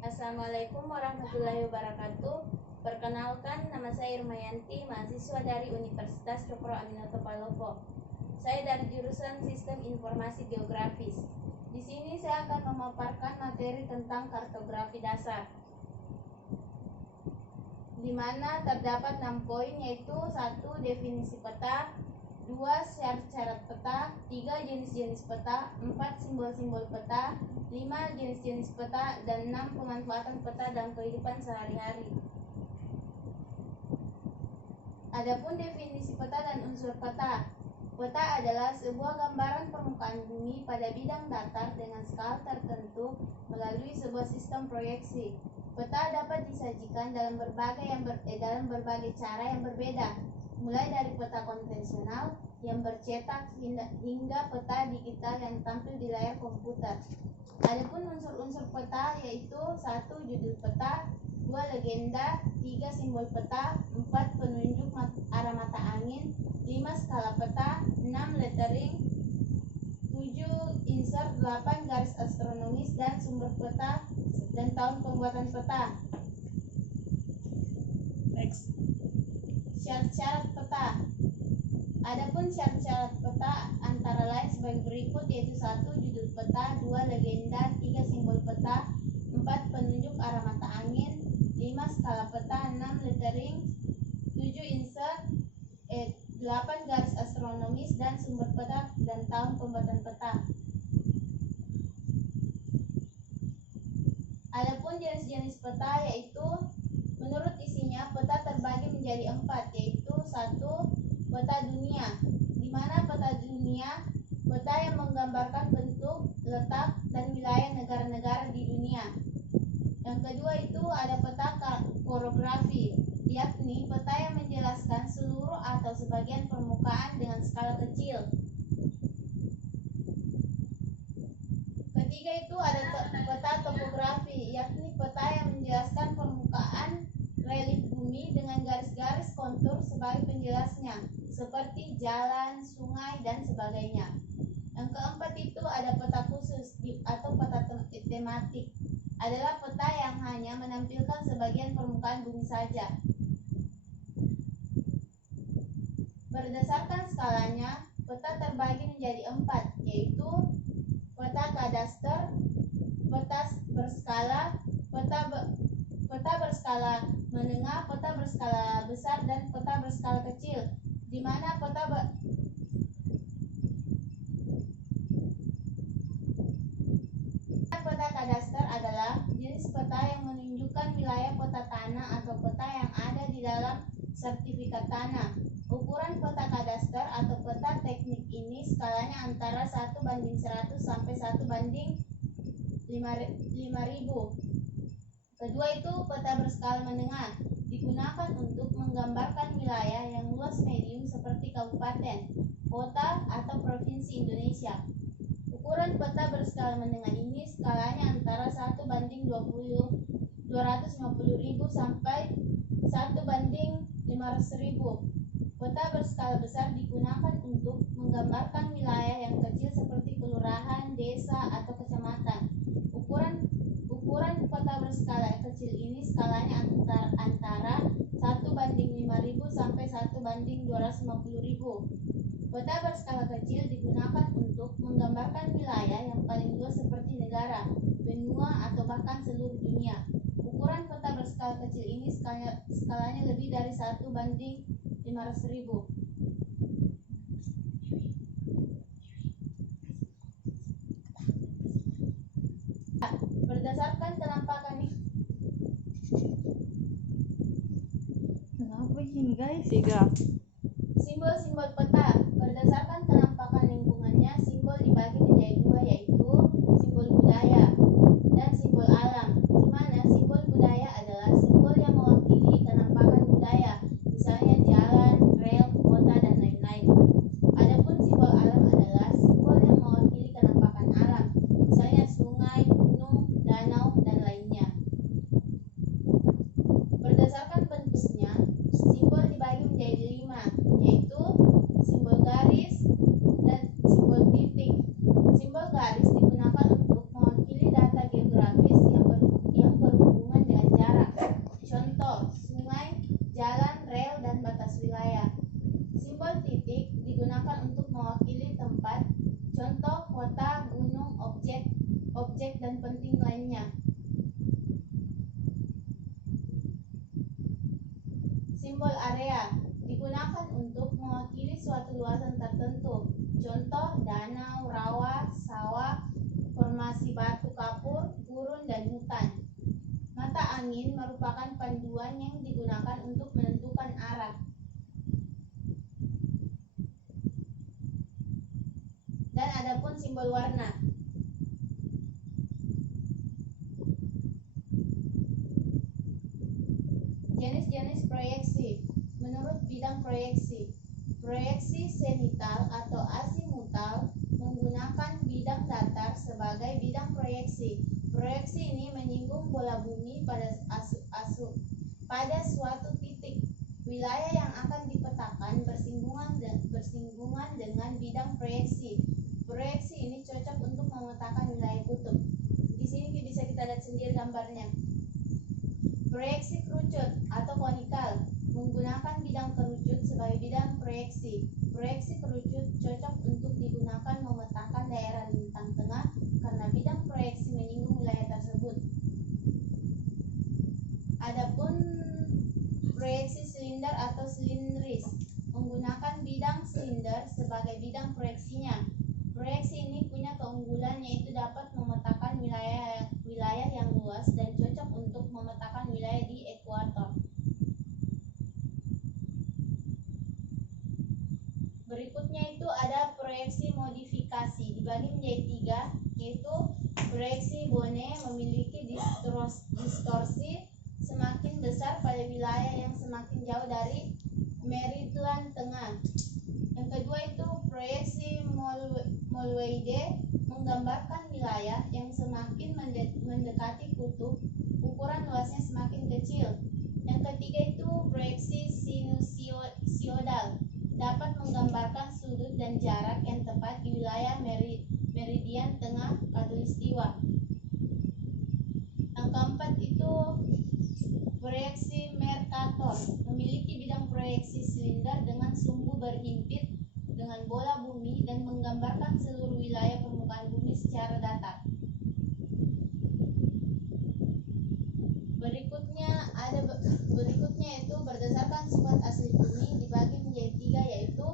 Assalamualaikum warahmatullahi wabarakatuh. Perkenalkan, nama saya Irmayanti, mahasiswa dari Universitas Cokro Aminoto Palopo. Saya dari jurusan Sistem Informasi Geografis. Di sini saya akan memaparkan materi tentang kartografi dasar, di mana terdapat 6 poin, yaitu 1. Definisi peta, 2. Syarat-syarat peta, 3. Jenis-jenis peta, 4. Simbol-simbol peta, 5. Jenis-jenis peta, dan 6. Pemanfaatan peta dalam kehidupan sehari-hari. Adapun definisi peta dan unsur peta. Peta adalah sebuah gambaran permukaan bumi pada bidang datar dengan skala tertentu melalui sebuah sistem proyeksi. Peta dapat disajikan dalam berbagai cara yang berbeda, mulai dari peta konvensional yang bercetak hingga peta digital yang tampil di layar komputer. Adapun unsur-unsur peta yaitu 1. Judul peta, 2. Legenda, 3. Simbol peta, 4. Penunjuk arah mata angin, 5. Skala peta, 6. Lettering, 7. Insert, 8. Garis astronomis dan sumber peta dan tahun pembuatan peta. Next. Syarat-syarat peta. Adapun syarat-syarat peta antara lain sebagai berikut, yaitu 1. Judul peta, 2. Legenda, 3. Simbol peta, 4. Penunjuk arah mata angin, 5. Skala peta, 6. Lettering, 7. Insert, 8. Garis astronomis dan sumber peta dan tahun pembuatan peta. Adapun jenis-jenis peta yaitu menurut isinya peta terbagi menjadi 4, yaitu 1. Peta dunia, di mana peta dunia peta yang menggambarkan bentuk, letak, dan wilayah negara-negara di dunia. Yang kedua itu ada peta korografi, yakni peta yang menjelaskan seluruh atau sebagian permukaan dengan skala kecil. Ketiga itu ada peta topografi, yakni peta yang menjelaskan permukaan relief bumi dengan garis-garis kontur sebagai penjelasnya, seperti jalan, sungai, dan sebagainya. Yang keempat itu ada peta khusus atau peta tematik, adalah peta yang hanya menampilkan sebagian permukaan bumi saja. Berdasarkan skalanya, peta terbagi menjadi 4, yaitu peta kadaster, peta berskala, peta berskala menengah, peta berskala besar, dan peta berskala kecil, di mana peta kadaster adalah jenis peta yang menunjukkan wilayah peta tanah atau peta yang ada di dalam sertifikat tanah. Ukuran peta kadaster atau peta teknik ini skalanya antara 1:100 sampai 1:5000. Kedua itu peta berskala menengah, digunakan untuk menggambarkan wilayah yang luas medium seperti kabupaten, kota, atau provinsi Indonesia. Ukuran peta berskala menengah ini skalanya antara 1:250.000 sampai 1:500.000. Peta berskala besar digunakan untuk menggambarkan wilayah yang kecil seperti kelurahan, desa, atau kecamatan. Ukuran peta berskala kecil ini skalanya antara 1:5.000 sampai 1:250.000. Peta berskala kecil digunakan untuk menggambarkan wilayah yang paling luas seperti negara, benua, atau bahkan seluruh dunia. Ukuran peta berskala kecil ini skalanya lebih dari 1:500.000. Berdasarkan penampakan ini. Kenapa ini guys? 3. Simbol-simbol peta. Berdasarkan penampakan lingkungannya, simbol dibagi menjadi 2, yaitu simbol budaya dan simbol alam, di mana simbol budaya adalah simbol yang mewakili penampakan budaya, misalnya jalan, rel, kota, dan lain-lain. Adapun simbol alam adalah simbol yang mewakili penampakan alam, misalnya sungai, gunung, danau, dan lainnya. Berdasarkan bentuknya, simbol dibagi menjadi 5, Simbol area digunakan untuk mewakili suatu luasan tertentu. Contoh danau, rawa, sawah, formasi batu kapur, gurun, dan hutan. Mata angin merupakan panduan yang digunakan untuk menentukan arah. Dan adapun simbol warna. Jenis-jenis proyeksi. Menurut bidang proyeksi, proyeksi zenital atau azimutal menggunakan bidang datar sebagai bidang proyeksi. Proyeksi ini menyinggung bola bumi pada pada suatu titik. Wilayah yang akan dipetakan bersinggungan dengan bidang proyeksi. Proyeksi ini cocok untuk memetakan wilayah kutub. Di sini bisa kita lihat sendiri gambarnya. Proyeksi kerucut atau konikal menggunakan bidang kerucut sebagai bidang proyeksi. Proyeksi kerucut cocok untuk digunakan memetakan daerah lintang tengah karena bidang proyeksi menyinggung wilayah tersebut. Adapun proyeksi silinder atau silindris menggunakan bidang silinder sebagai bidang proyeksinya. Proyeksi ini punya keunggulan yaitu dapat memetakan wilayah yang luas dan cocok untuk memetakan wilayah di ekuator. Berikutnya itu ada proyeksi modifikasi dibagi menjadi 3, yaitu proyeksi Bonnet memiliki distorsi semakin besar pada wilayah yang semakin jauh dari meridian tengah. Yang kedua itu proyeksi Mollweide menggambarkan wilayah yang semakin mendekati kutub, ukuran luasnya semakin kecil. Yang ketiga itu proyeksi sinusoidal dapat menggambarkan sudut dan jarak yang tepat di wilayah meridian tengah khatulistiwa. Yang keempat itu proyeksi Mercator memiliki bidang proyeksi silinder dengan sumbu berhimpit dengan bola bumi dan menggambarkan seluruh wilayah permukaan bumi secara datar. Berikutnya itu berdasarkan sifat asli bumi dibagi menjadi 3, yaitu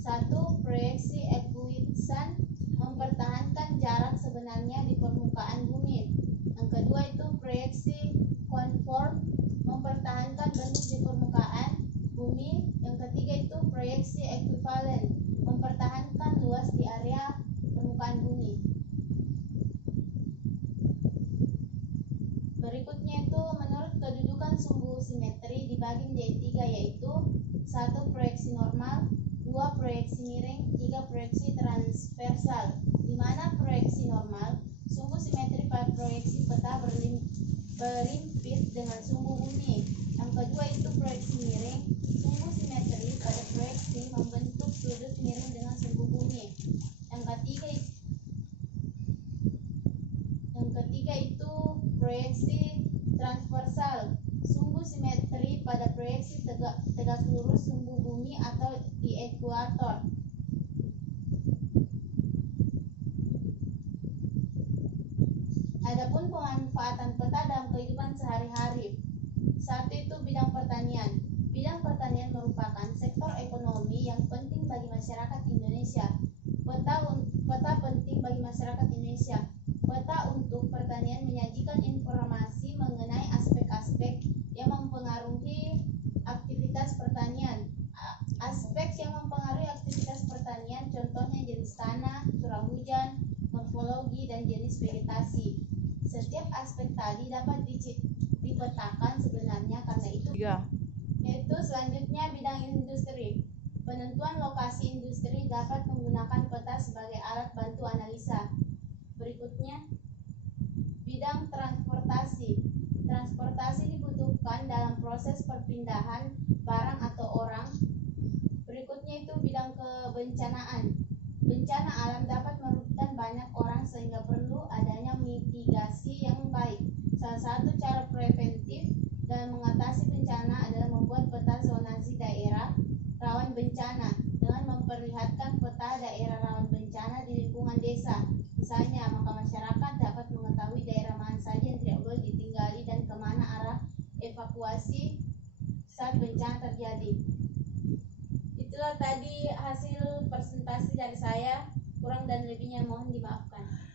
1. Proyeksi ekuidsan mempertahankan jarak sebenarnya di permukaan bumi. Yang kedua itu proyeksi konform mempertahankan bentuk di permukaan bumi. Yang ketiga itu proyeksi ekuivalen mempertahankan luas di area permukaan bumi. Berikutnya itu menurut kedudukan sumbu simetri dibagi menjadi 3, yaitu 1. Proyeksi normal, 2. Proyeksi miring, 3. Proyeksi transversal. Di mana proyeksi normal, sumbu simetri pada proyeksi peta berimpit dengan sumbu bumi. Yang kedua itu proyeksi miring, sumbu simetri pada proyeksi membentuk sudut miring dengan sumbu bumi. Yang ketiga itu proyeksi transversal, sumbu simetri pada proyeksi tegak lurus sumbu bumi atau di ekuator. Adapun pemanfaatan peta dalam kehidupan sehari-hari. 1. Itu bidang pertanian. Bidang pertanian merupakan sektor ekonomi yang penting bagi masyarakat Indonesia. Peta penting bagi masyarakat Indonesia. Peta untuk pertanian menyajikan informasi mengenai aspek-aspek yang mempengaruhi aktivitas pertanian. Aspek yang mempengaruhi aktivitas pertanian contohnya jenis tanah, curah hujan, morfologi, dan jenis vegetasi. Setiap aspek tadi dapat dipetakan sebenarnya karena itu. Yaitu selanjutnya bidang industri. Penentuan lokasi industri dapat menggunakan peta sebagai alat bantu analisa. Berikutnya, bidang transportasi. Transportasi dibutuhkan dalam proses perpindahan barang atau orang. Berikutnya itu bidang kebencanaan. Bencana alam dapat merugikan banyak orang sehingga perlu adanya mitigasi yang baik. Salah satu cara preventif dalam mengatasi bencana adalah membuat peta zonasi daerah rawan bencana dengan memperlihatkan peta daerah rawan bencana di lingkungan desa. Misalnya, maka masyarakat dapat mengetahui daerah mana saja yang tidak boleh ditinggali dan kemana arah evakuasi. 1. bencana terjadi. Itulah tadi hasil presentasi dari saya, kurang dan lebihnya mohon dimaafkan.